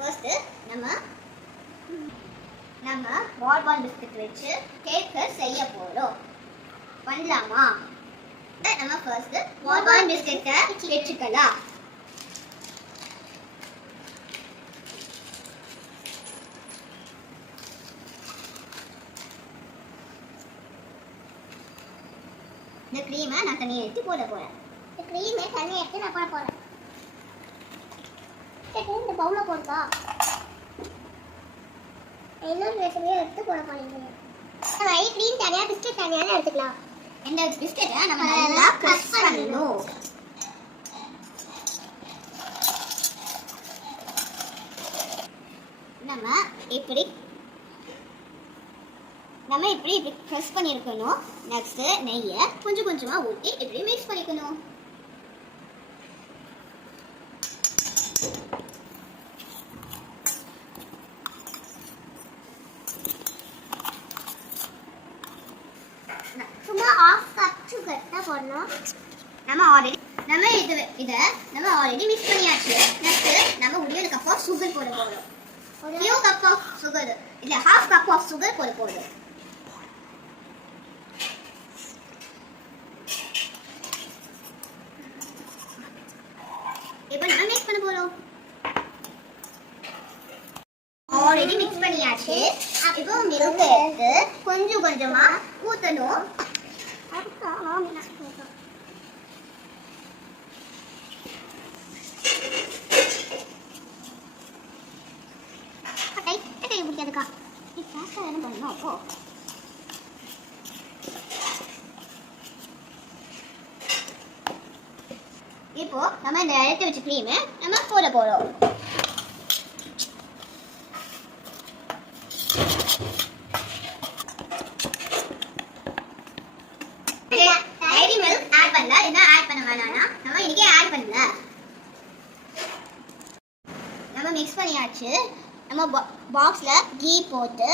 First நம்ம வால்பான் biscuit வச்சு cake செய்ய போறோம். பண்ணலாமா? நம்ம ஃபர்ஸ்ட் வால்பான் பிஸ்கட்டை வச்சுக்கலாம். இந்த க்ரீமை நான் தனியாக எடுத்து போட போறேன். இந்த க்ரீமை தனியாக எடுத்து நான் போட போறேன். இந்த பவுல போடுதா இன்னொரு ரெசிபியை எடுத்து போட போறீங்க. நம்ம க்ரீம் தனியாக பிஸ்கட் தனியாக எடுத்துக்கலாம். இந்த பிஸ்கட்டை நம்ம நல்லா க்ரஷ் பண்ணணும். நம்ம இப்படி க்ரஷ் பண்ணியிருக்கணும். நெக்ஸ்ட் நெய்யை கொஞ்சம் கொஞ்சமாக ஊற்றி இப்படி மிக்ஸ் பண்ணிக்கணும். சும்மா ½ கப் சுகர் தான் போடணும். நம்ம ஆல்ரெடி மிக்ஸ் பண்ணியாச்சு. நெக்ஸ்ட் நம்ம 1 கப் ஆஃப் சுகர் போட போறோம். 1 கப் ஆஃப் சுகர் இல்ல ½ கப் ஆஃப் சுகர் போட போறோம். இப்போ நம்ம மிக்ஸ் பண்ண போறோம். ஆல்ரெடி மிக்ஸ் பண்ணியாச்சு. இப்போ மில்க் எடுத்து கொஞ்சம் கொஞ்சமா ஊத்தணும். இப்போ நம்ம இந்த எடுத்து வச்ச க்ரீமை நம்ம போட போறோம். டைரி மில்க் ஆட் பண்ணல, என்ன ஆட் பண்ண வேணாம்னா நம்ம இன்னைக்கே ஆட் பண்ணல. நம்ம மிக்ஸ் பண்ணியாச்சு. நம்ம பாக்ஸ்ல கீ போட்டு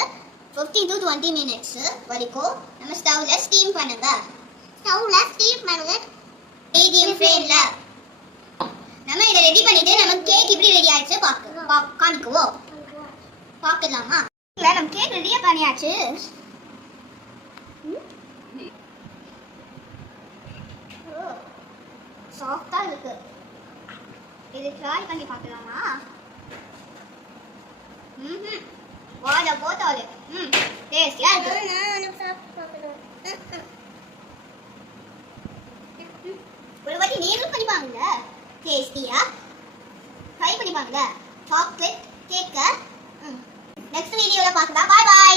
15 to 20 minutes வரைக்கும் நம்ம ஸ்டவ்ல ஸ்டீம் பண்ணுங்க. மீடியம் ஃப்ளேம்ல நம்ம இதை ரெடி பண்ணிட்டு நம்ம கேக் இப்படி ரெடி ஆயிடுச்சு காமிக்குவோம். பார்க்கலாமா? நம்ம கேக் ரெடியா பண்ணியாச்சு. சாஃப்டா இருக்கு. இது ட்ரை பண்ணி பார்க்கலாமா? வாடா போட்டாலே டேஸ்டியா இருக்கு. ஒரு வாட்டி நீங்களும் பண்ணி பாருங்க. டேஸ்டியா ட்ரை பண்ணி பாருங்க. சாக்லேட் கேக்க நெக்ஸ்ட் வீடியோல பார்க்கலாம். Bye by.